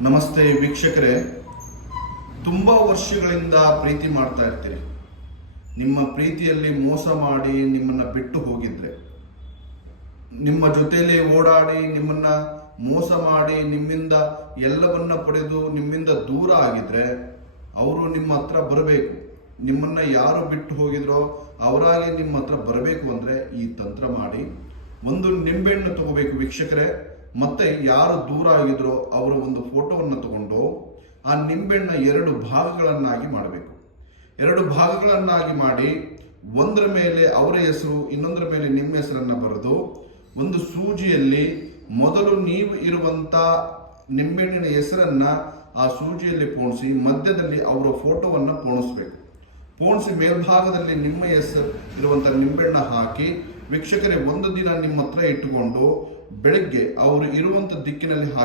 ನಮಸ್ತೆ ವೀಕ್ಷಕರೇ, ತುಂಬ ವರ್ಷಗಳಿಂದ ಪ್ರೀತಿ ಮಾಡ್ತಾ ಇರ್ತೀರಿ. ನಿಮ್ಮ ಪ್ರೀತಿಯಲ್ಲಿ ಮೋಸ ಮಾಡಿ ನಿಮ್ಮನ್ನ ಬಿಟ್ಟು ಹೋಗಿದ್ರೆ, ನಿಮ್ಮ ಜೊತೆಯಲ್ಲಿ ಓಡಾಡಿ ನಿಮ್ಮನ್ನ ಮೋಸ ಮಾಡಿ ನಿಮ್ಮಿಂದ ಎಲ್ಲವನ್ನ ಪಡೆದು ನಿಮ್ಮಿಂದ ದೂರ ಆಗಿದ್ರೆ ಅವರು ನಿಮ್ಮ ಹತ್ರ ಬರಬೇಕು. ನಿಮ್ಮನ್ನ ಯಾರು ಬಿಟ್ಟು ಹೋಗಿದ್ರೋ ಅವರಾಗಿ ನಿಮ್ಮ ಹತ್ರ ಬರಬೇಕು ಅಂದ್ರೆ ಈ ತಂತ್ರ ಮಾಡಿ. ಒಂದು ನಿಂಬೆಹಣ್ಣು ತಗೋಬೇಕು ವೀಕ್ಷಕರೇ. ಮತ್ತೆ ಯಾರು ದೂರ ಆಗಿದ್ರೋ ಅವರ ಒಂದು ಫೋಟೋವನ್ನು ತಗೊಂಡು ಆ ನಿಂಬೆಹಣ್ಣ 2 ಭಾಗಗಳನ್ನಾಗಿ ಮಾಡಬೇಕು. 2 ಭಾಗಗಳನ್ನಾಗಿ ಮಾಡಿ ಒಂದರ ಮೇಲೆ ಅವರ ಹೆಸರು, ಇನ್ನೊಂದರ ಮೇಲೆ ನಿಮ್ಮ ಹೆಸರನ್ನ ಬರೆದು ಒಂದು ಸೂಜಿಯಲ್ಲಿ ಮೊದಲು ನೀವು ಇರುವಂತ ನಿಂಬೆಹಣ್ಣಿನ ಹೆಸರನ್ನ ಆ ಸೂಜಿಯಲ್ಲಿ ಪೋಣಿಸಿ ಮಧ್ಯದಲ್ಲಿ ಅವರ ಫೋಟೋವನ್ನ ಪೋಣಿಸ್ಬೇಕು. ಪೋಣಿಸಿ ಮೇಲ್ಭಾಗದಲ್ಲಿ ನಿಮ್ಮ ಹೆಸರು ಇರುವಂತ ನಿಂಬೆಹಣ್ಣ ಹಾಕಿ ವೀಕ್ಷಕರೇ ಒಂದು ದಿನ ನಿಮ್ಮ ಹತ್ರ ಇಟ್ಟುಕೊಂಡು ಬೆಳಗ್ಗೆ ಅವರು ಇರುವಂತ ದಿಕ್ಕಿನಲ್ಲಿ ಹಾಕಿ